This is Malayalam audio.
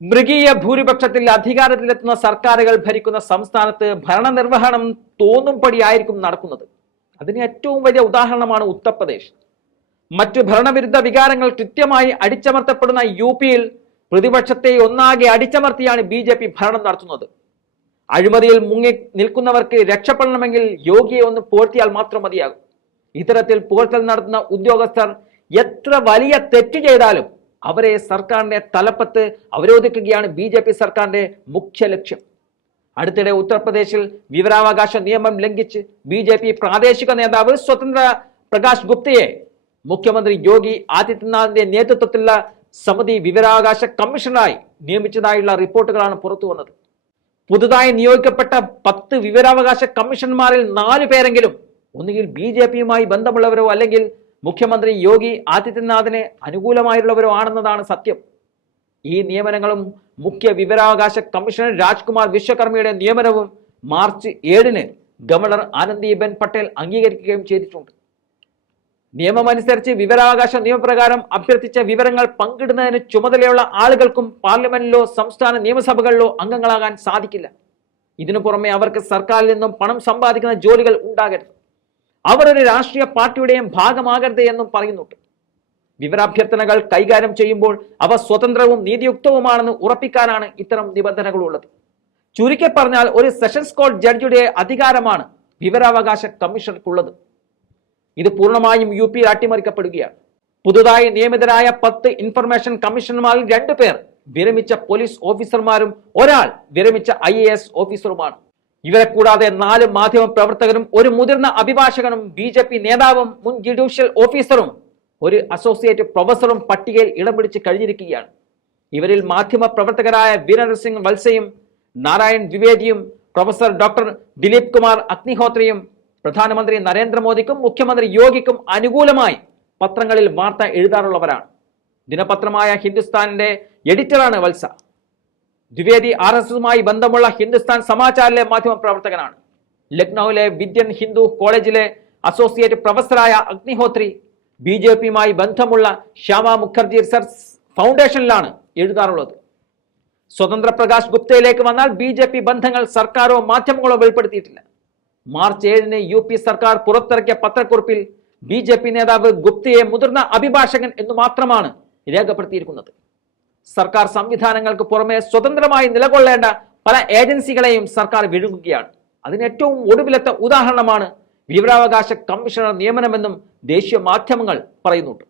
മൃഗീയ ഭൂരിപക്ഷത്തിൽ അധികാരത്തിലെത്തുന്ന സർക്കാരുകൾ ഭരിക്കുന്ന സംസ്ഥാനത്ത് ഭരണനിർവഹണം തോന്നുംപടിയായിരിക്കും നടക്കുന്നത്. അതിന് ഏറ്റവും വലിയ ഉദാഹരണമാണ് ഉത്തർപ്രദേശ്. മറ്റു ഭരണവിരുദ്ധ വികാരങ്ങൾ കൃത്യമായി അടിച്ചമർത്തപ്പെടുന്ന യു പിയിൽ പ്രതിപക്ഷത്തെ ഒന്നാകെ അടിച്ചമർത്തിയാണ് ബി ജെ പി ഭരണം നടത്തുന്നത്. അഴിമതിയിൽ മുങ്ങി നിൽക്കുന്നവർക്ക് രക്ഷപ്പെടണമെങ്കിൽ യോഗിയെ ഒന്ന് പോഴ്ത്തിയാൽ മാത്രം മതിയാകും. ഇത്തരത്തിൽ പോർട്ടൽ നടത്തുന്ന ഉദ്യോഗസ്ഥർ എത്ര വലിയ തെറ്റ് ചെയ്താലും അവരെ സർക്കാരിന്റെ തലപ്പത്ത് അവരോധിക്കുകയാണ് ബി ജെ പി സർക്കാരിന്റെ മുഖ്യ ലക്ഷ്യം. അടുത്തിടെ ഉത്തർപ്രദേശിൽ വിവരാവകാശ നിയമം ലംഘിച്ച് ബി ജെ പി പ്രാദേശിക നേതാവ് സ്വതന്ത്ര പ്രകാശ് ഗുപ്തയെ മുഖ്യമന്ത്രി യോഗി ആദിത്യനാഥിന്റെ നേതൃത്വത്തിലുള്ള സമിതി വിവരാവകാശ കമ്മീഷണറായി നിയമിച്ചതായുള്ള റിപ്പോർട്ടുകളാണ് പുറത്തു വന്നത്. പുതുതായി നിയോഗിക്കപ്പെട്ട പത്ത് വിവരാവകാശ കമ്മീഷണർമാരിൽ നാലു പേരെങ്കിലും ഒന്നുകിൽ ബി ജെ പിയുമായി ബന്ധമുള്ളവരോ അല്ലെങ്കിൽ മുഖ്യമന്ത്രി യോഗി ആദിത്യനാഥിന് ആണെന്നതാണ് സത്യം. ഈ നിയമനങ്ങളും മുഖ്യ വിവരാവകാശ കമ്മീഷണർ രാജ്കുമാർ വിശ്വകർമ്മയുടെ നിയമനവും മാർച്ച് ഏഴിന് ഗവർണർ ആനന്ദിബെൻ പട്ടേൽ അംഗീകരിക്കുകയും ചെയ്തിട്ടുണ്ട്. നിയമമനുസരിച്ച് വിവരാവകാശ നിയമപ്രകാരം അഭ്യർത്ഥിച്ച വിവരങ്ങൾ പങ്കിടുന്നതിന് ചുമതലയുള്ള ആളുകൾക്കും പാർലമെന്റിലോ സംസ്ഥാന നിയമസഭകളിലോ അംഗങ്ങളാകാൻ സാധിക്കില്ല. ഇതിനു പുറമെ അവർക്ക് സർക്കാരിൽ നിന്നും പണം സമ്പാദിക്കുന്ന ജോലികൾ ഉണ്ടാകരുത്. അവർ ഒരു രാഷ്ട്രീയ പാർട്ടിയുടെയും ഭാഗമാകരുത് എന്നും പറയുന്നുണ്ട്. വിവരാഭ്യർത്ഥനകൾ കൈകാര്യം ചെയ്യുമ്പോൾ അവ സ്വതന്ത്രവും നീതിയുക്തവുമാണെന്ന് ഉറപ്പിക്കാനാണ് ഇത്തരം നിബന്ധനകൾ ഉള്ളത് ചുരുക്കി പറഞ്ഞാൽ ഒരു സെഷൻസ് കോർട്ട് ജഡ്ജിയുടെ അധികാരമാണ് വിവരാവകാശ കമ്മീഷണർക്കുള്ളത്. ഇത് പൂർണമായും യു പിയിൽ അട്ടിമറിക്കപ്പെടുകയാണ് പുതുതായി നിയമിതരായ പത്ത് ഇൻഫർമേഷൻ കമ്മീഷണർമാരിൽ രണ്ടു പേർ വിരമിച്ച പോലീസ് ഓഫീസർമാരും ഒരാൾ വിരമിച്ച ഐ ഓഫീസറുമാണ്. ഇവരെ കൂടാതെ നാല് മാധ്യമ പ്രവർത്തകരും ഒരു മുതിർന്ന അഭിഭാഷകനും ബി ജെ പി നേതാവും മുൻ ജുഡീഷ്യൽ ഓഫീസറും ഒരു അസോസിയേറ്റ് പ്രൊഫസറും പട്ടികയിൽ ഇടം പിടിച്ച് കഴിഞ്ഞിരിക്കുകയാണ്. ഇവരിൽ മാധ്യമ പ്രവർത്തകരായ വീരേന്ദ്ര സിംഗ് വത്സയും നാരായൺ ദ്വിവേദിയും പ്രൊഫസർ ഡോക്ടർ ദിലീപ് കുമാർ അഗ്നിഹോത്രയും പ്രധാനമന്ത്രി നരേന്ദ്രമോദിക്കും മുഖ്യമന്ത്രി യോഗിക്കും അനുകൂലമായി പത്രങ്ങളിൽ വാർത്ത എഴുതാറുള്ളവരാണ്. ദിനപത്രമായ ഹിന്ദുസ്ഥാനിന്റെ എഡിറ്ററാണ് വത്സ. ദ്വിവേദി ആർ എസ് എസുമായി ബന്ധമുള്ള ഹിന്ദുസ്ഥാൻ സമാചാരിലെ മാധ്യമ പ്രവർത്തകനാണ്. ലക്നൌവിലെ വിദ്യൻ ഹിന്ദു കോളേജിലെ അസോസിയേറ്റ് പ്രൊഫസറായ അഗ്നിഹോത്രി ബി ജെ പിയുമായി ബന്ധമുള്ള ശ്യാമ മുഖർജി റിസർച്ച് ഫൗണ്ടേഷനിലാണ് എഴുതാറുള്ളത്. സ്വതന്ത്ര പ്രകാശ് ഗുപ്തയിലേക്ക് വന്നാൽ ബി ജെ പി ബന്ധങ്ങൾ സർക്കാരോ മാധ്യമങ്ങളോ വെളിപ്പെടുത്തിയിട്ടില്ല. മാർച്ച് ഏഴിന് യു പി സർക്കാർ പുറത്തിറക്കിയ പത്രക്കുറിപ്പിൽ ബി ജെ പി നേതാവ് ഗുപ്തയെ മുതിർന്ന അഭിഭാഷകൻ എന്ന് മാത്രമാണ് രേഖപ്പെടുത്തിയിരിക്കുന്നത്. സർക്കാർ സംവിധാനങ്ങൾക്ക് പുറമെ സ്വതന്ത്രമായി നിലകൊള്ളേണ്ട പല ഏജൻസികളെയും സർക്കാർ വിഴുങ്ങുകയാണ്. അതിന് ഏറ്റവും ഒടുവിലത്തെ ഉദാഹരണമാണ് വിവരാവകാശ കമ്മീഷണർ നിയമനമെന്നും ദേശീയ മാധ്യമങ്ങൾ പറയുന്നുണ്ട്.